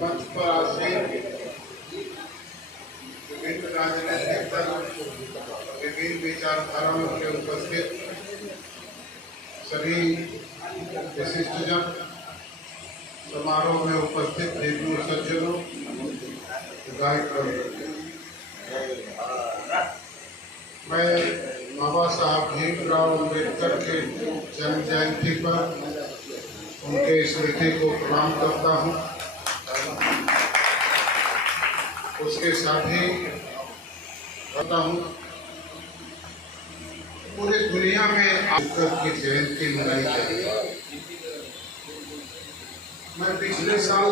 मंच पर आसीन विभिन्न राजनीतिक दल, विभिन्न विचारधाराओं के उपस्थित सभी विशिष्टजन, समारोह में उपस्थित हिंदू सज्जनों, मैं बाबा साहब भीमराव अम्बेडकर के जन्म जयंती पर उनके स्मृति को प्रणाम करता हूँ। उसके साथ ही कहता हूँ पूरी दुनिया में अम्बेडकर की जयंती मनाई जाएगी। मैं पिछले साल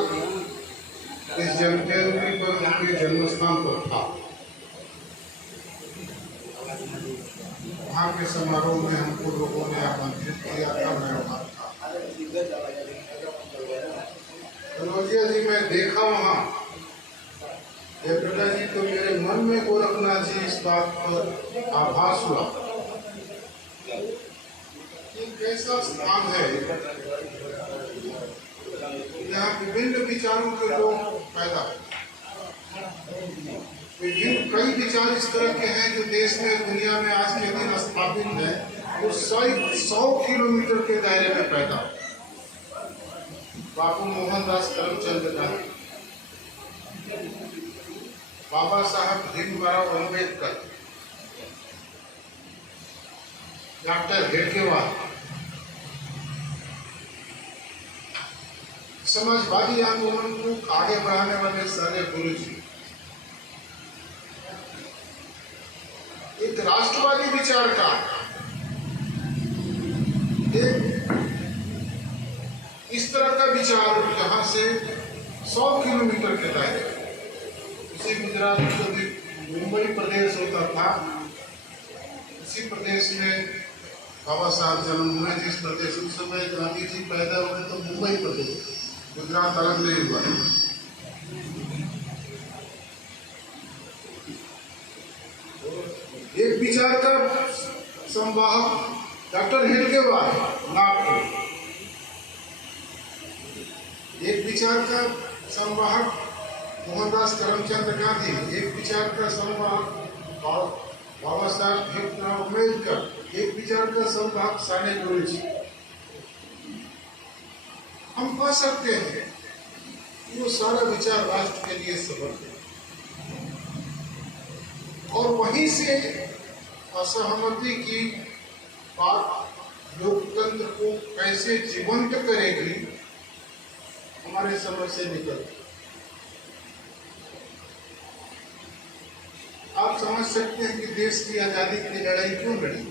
इस जन्म जयंती पर उनके जन्म स्थान पर था। वहाँ के समारोह में हमको लोगों ने आमंत्रित किया था, मैं वहाँ था। कनौजिया जी मैं देखा वहाँ, जयप्रकाश जी, तो मेरे मन में गोरखनाथ जी इस बात पर आभास हुआ कि कैसा स्थान है, यहाँ विभिन्न विचारों के लोग पैदा होते। विभिन्न कई विचार इस तरह के हैं जो देश में दुनिया में आज के दिन स्थापित है, वो 100 किलोमीटर के दायरे में पैदा हो। बापू मोहनदास करमचंद गांधी, बाबा साहब भीमराव अम्बेडकर, डॉक्टर हेडगेवार, समाजवादी आंदोलन को आगे बढ़ाने वाले सारे गुरु जी, एक राष्ट्रवादी विचार का, एक इस तरह का विचार जहां से 100 किलोमीटर के दायरे, उसी गुजरात जो भी मुंबई प्रदेश होता था, उसी प्रदेश में बाबा साहब जन्म हुए। जिस प्रदेश उस समय गांधी जी पैदा हुए तो मुंबई प्रदेश, गुजरात अलग नहीं हुआ। एक विचार का संवाहक डॉक्टर हेडगेवार नागपुर, एक विचार का संवाहक मोहनदास करमचंद गांधी, एक विचार का संवाहक बाबा साहब भीमराव अम्बेडकर, एक विचार का संवाहक साने गुरुजी। हम कह सकते हैं कि वो सारा विचार राष्ट्र के लिए समर्पित, और वहीं से असहमति की बात लोकतंत्र को कैसे जीवंत करेगी हमारे समझ से निकल। आप समझ सकते हैं कि देश की आजादी की लड़ाई क्यों लड़ी?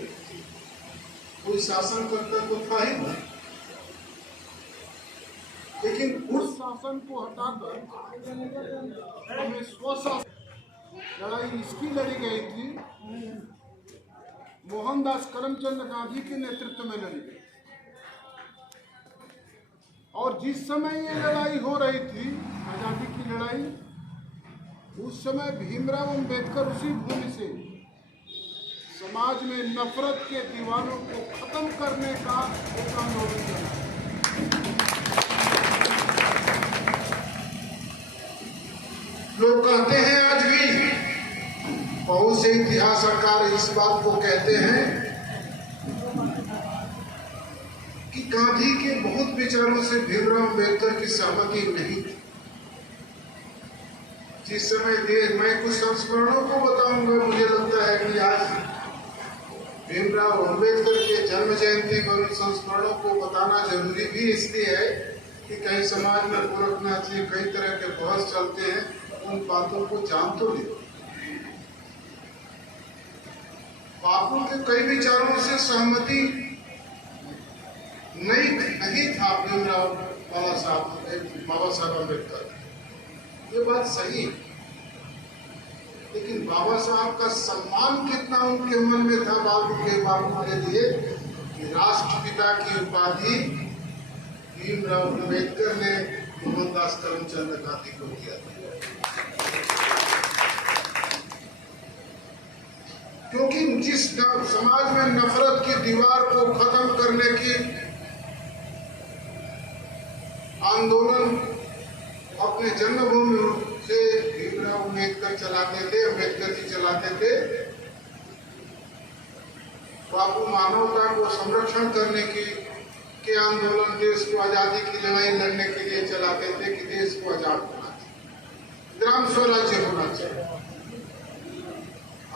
कोई शासनकर्ता तो था ही नहीं, लेकिन उस शासन को हटाकर हमें स्वशासन लड़ाई इसकी लड़ी गई थी, मोहनदास करमचंद गांधी के नेतृत्व में लड़ी गई। और जिस समय ये लड़ाई हो रही थी, आजादी की लड़ाई, उस समय भीमराव अम्बेडकर उसी भूमि से समाज में नफरत के दीवारों को खत्म करने का एक आंदोलन चला। लोग कहते हैं, आज भी बहुत से इतिहासकार इस बात को कहते हैं कि गांधी के बहुत विचारों से भीमराव अम्बेडकर की सहमति नहीं थी। जिस समय मैं कुछ संस्मरणों को बताऊंगा, मुझे लगता है कि आज भीमराव अम्बेडकर के जन्म जयंती पर उन संस्मरणों को बताना जरूरी भी इसलिए है कि कहीं समाज में गोरखनाथ जी कई तरह के बहस चलते हैं, उन बातों को जान तो ले। बापू के कई विचारों से सहमति नहीं था भीमराव बाबा साहब अम्बेडकर, ये बात सही है। लेकिन बाबा साहब का सम्मान कितना उनके मन में था बापू के लिए कि राष्ट्रपिता की उपाधि भीमराव अम्बेडकर ने मोहनदास करमचंद गांधी को दिया था। क्योंकि जिस समाज में नफरत की दीवार को खत्म करने की आंदोलन अपने जन्मभूमि से भीमराव अम्बेडकर चलाते थे, अम्बेडकर जी चलाते थे। बापू मानवता को संरक्षण करने के आंदोलन, देश को आजादी की लड़ाई लड़ने के लिए चलाते थे कि देश को आजाद होना चाहिए, ग्राम स्वराज्य होना चाहिए।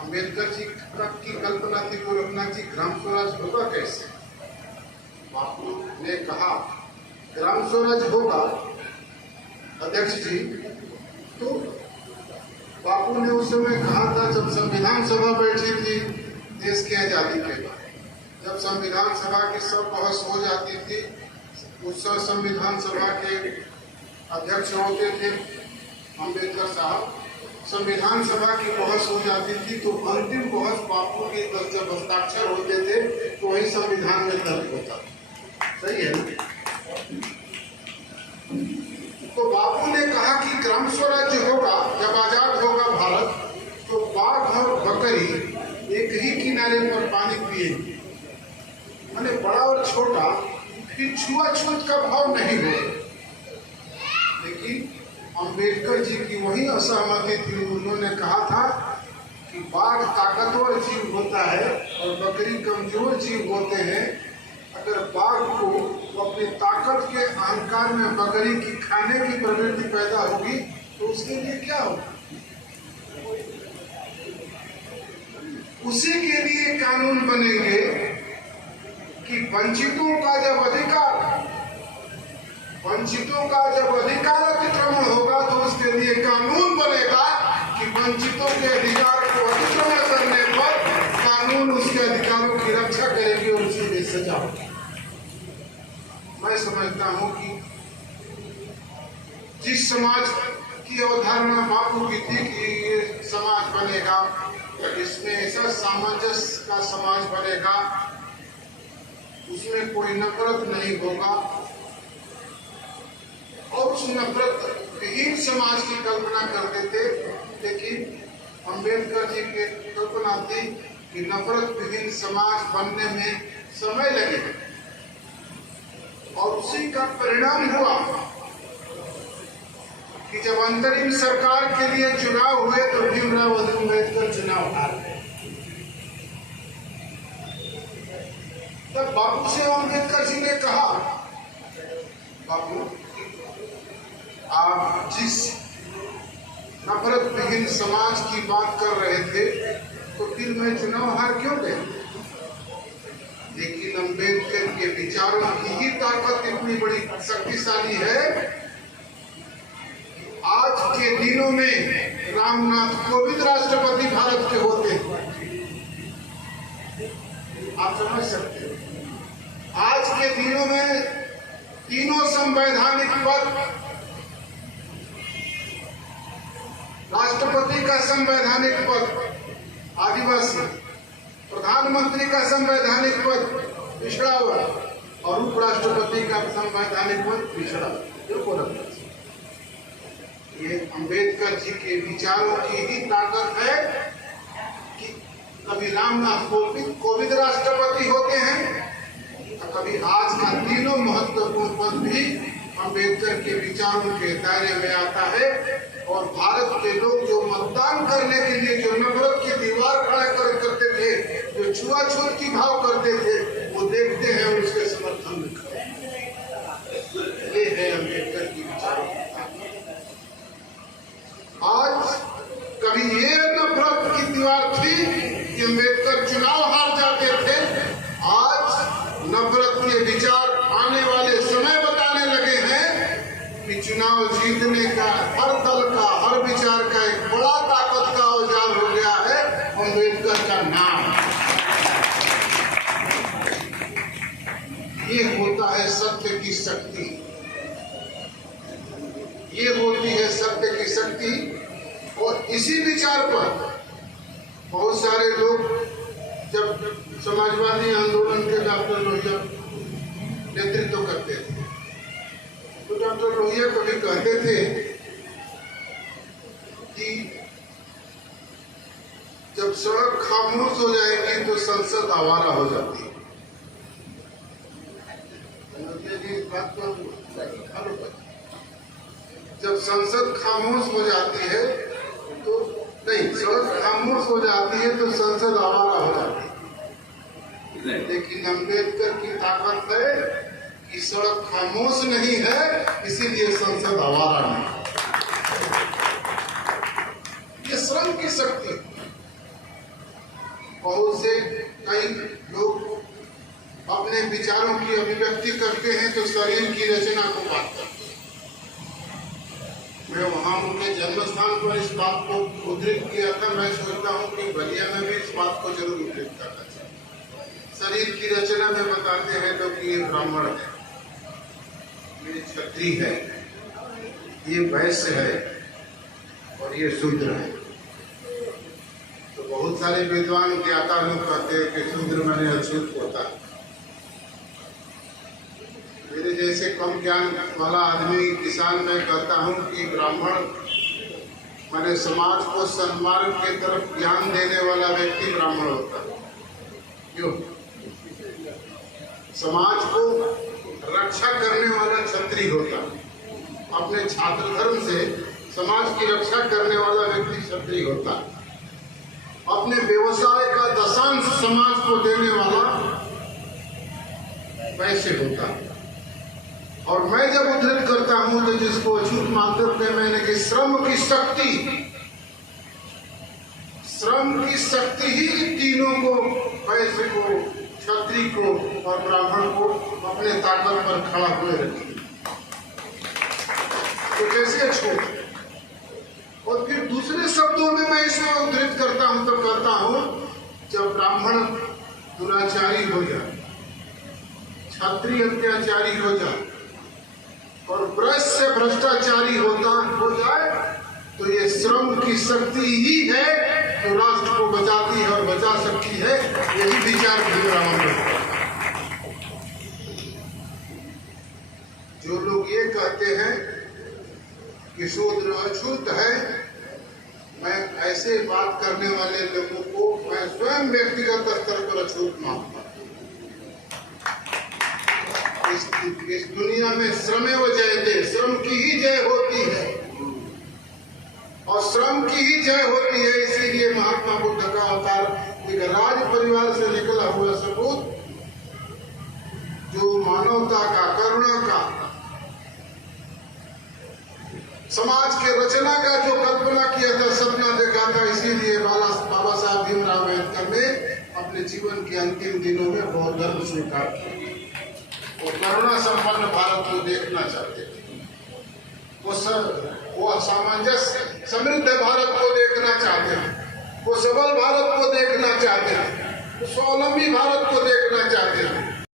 अम्बेडकर जी की कल्पना थी गोरखनाथ जी ग्राम स्वराज होगा कैसे? बापू ने कहा ग्राम स्वराज होगा अध्यक्ष जी। तो बापू ने उस समय कहा था जब संविधान सभा बैठी थी देश की आजादी के बाद, जब संविधान सभा की सब बहस हो जाती थी, उस संविधान सभा के अध्यक्ष होते थे अम्बेडकर साहब। संविधान सभा की बहस हो जाती थी तो अंतिम बहस बापू के जब हस्ताक्षर होते थे तो वही संविधान में दर्ज होता था। सही है ना? तो बापू ने कहा कि ग्राम स्वराज्य होगा, जब आजाद होगा भारत तो बाघ और बकरी एक ही किनारे पर पानी पिएंगे, माने बड़ा और छोटा, फिर छुआछूत का भाव नहीं हो। लेकिन अम्बेडकर जी की वही असहमति थी। उन्होंने कहा था कि बाघ ताकतवर जीव होता है और बकरी कमजोर जीव होते हैं। अगर बाघ को अपनी ताकत के अहंकार में बकरी की खाने की प्रवृत्ति पैदा होगी तो उसके लिए क्या होगा? उसी के लिए कानून बनेंगे कि वंचितों का जब अधिकार अतिक्रमण होगा तो उसके लिए कानून बनेगा कि वंचितों के अधिकार को अतिक्रमण करने पर कानून उसके अधिकारों की रक्षा करेगी और उसके लिए सजा होगी। मैं समझता हूं कि जिस समाज की अवधारणा बापू की थी कि ये समाज बनेगा, इसमें ऐसा सामंजस्य का समाज बनेगा, उसमें कोई नफरत नहीं होगा और उस नफरत विहीन समाज की कल्पना करते थे। लेकिन अम्बेडकर जी की कल्पना थी कि नफरत विहीन समाज बनने में समय लगेगा और उसी का परिणाम हुआ कि जब अंतरिम सरकार के लिए चुनाव हुए तो भीमराव अम्बेडकर चुनाव हार गए। तब बापू से अम्बेडकर जी ने कहा, बापू आप जिस नफरत विहीन समाज की बात कर रहे थे तो फिर मैं चुनाव हार क्यों गया? लेकिन अम्बेडकर के विचारों की ही ताकत इतनी बड़ी शक्तिशाली है। आज के दिनों में रामनाथ कोविंद राष्ट्रपति भारत के होते, आप समझ सकते हैं। आज के दिनों में तीनों संवैधानिक पद, राष्ट्रपति का संवैधानिक पद आदिवासी, प्रधानमंत्री का संवैधानिक पद पिछड़ा वर्ग और उपराष्ट्रपति का संवैधानिक पद पिछड़ा वर्ग। ये अम्बेडकर जी के विचारों की ही ताकत है कि कभी रामनाथ कोविंद राष्ट्रपति होते हैं, कभी आज का तीनों महत्वपूर्ण पद भी अम्बेडकर के विचारों के दायरे में आता है। और भारत के लोग जो मतदान करने के लिए जो नफरत की दीवार खड़ा करते थे, जो छुआछूत की भाव करते थे, वो देखते हैं और उसके समर्थन में खड़े हैं। ये है अम्बेडकर की विचारों की ताकत। आज कभी ये नफरत की दीवार थी कि अम्बेडकर चुनाव हार जाते थे, आज नफरत के विचार आने वाले समय बताने लगे हैं कि चुनाव जीतने का हर दल का, हर विचार का एक बड़ा ताकत का औजार हो गया है अम्बेडकर का नाम। ये होता है सत्य की शक्ति, ये होती है सत्य की शक्ति। और इसी विचार पर बहुत सारे लोग, जब समाजवादी आंदोलन के डॉक्टर लोहिया नेतृत्व करते थे तो डॉक्टर लोहिया कभी कहते थे कि जब सड़क खामोश हो जाएगी तो संसद आवारा हो जाती है। इस बात को जब संसद खामोश हो जाती है तो नहीं, संसद खामोश हो जाती है तो संसद आवारा हो जाती है। लेकिन अम्बेडकर की ताकत है कि सड़क खामोश नहीं है, इसीलिए संसद आवारा नहीं। ये श्रम की शक्ति। बहुत से कई लोग अपने विचारों की अभिव्यक्ति करते हैं तो शरीर की रचना को बात करते हैं। मैं वहां उनके जन्म स्थान पर इस बात को उद्धृत किया था। मैं सोचता हूँ कि बलिया में भी इस बात को जरूर उद्धृत करना चाहिए। शरीर की रचना में बताते हैं लोग कि ये ब्राह्मण है, ये क्षत्रिय है, ये वैश्य है और ये शूद्र है। तो बहुत सारे विद्वान ज्ञाता लोग कहते हैं कि शूद्र माने अछूत होता है। मेरे जैसे कम ज्ञान वाला आदमी किसान में कहता हूँ कि ब्राह्मण माने समाज को सन्मार्ग के तरफ ज्ञान देने वाला व्यक्ति ब्राह्मण होता है। क्यों? समाज को रक्षा करने वाला क्षत्रिय होता है। अपने छात्र धर्म से समाज की रक्षा करने वाला व्यक्ति क्षत्रिय होता है। अपने व्यवसाय का दशांश समाज को देने वाला वैश्य होता है। और मैं जब उद्धृत करता हूं तो जिसको अछूत मानते थे मैंने कि श्रम की शक्ति ही तीनों को, वैश्य को, क्षत्रिय को और ब्राह्मण को अपने ताकत पर खड़ा हुए रखी। तो कैसे अछूत? और फिर दूसरे शब्दों में मैं इसमें उद्धृत करता हूं तो कहता हूं जब ब्राह्मण दुराचारी हो जाए, क्षत्रिय अत्याचारी हो जाए और वैश्य भ्रष्टाचारी हो जाए तो ये श्रम की शक्ति ही है जो राष्ट्र को बचाती है और बचा सकती है। यही विचार भीमराव अम्बेडकर। जो लोग ये कहते हैं कि शूद्र अछूत है, मैं ऐसे बात करने वाले लोगों को मैं स्वयं व्यक्तिगत स्तर पर अछूत मानता हूं। इस दुनिया में श्रमेव जयते, श्रम की ही जय होती है और श्रम की ही जय होती है। इसीलिए महात्मा बुद्ध का अवतार एक राज परिवार से निकला हुआ सपूत जो मानवता का, करुणा का, समाज के रचना का जो कल्पना किया था, सपना देखा था। इसीलिए बाबा साहब भीमराव अम्बेडकर ने अपने जीवन के अंतिम दिनों में बहुत गर्व स्वीकार किया। वो करुणा संपन्न भारत को देखना चाहते थे। वो सामंजस्य समृद्ध भारत को देखना चाहते थे। वो सबल भारत को देखना चाहते थे। वो स्वावलंबी भारत को देखना चाहते थे।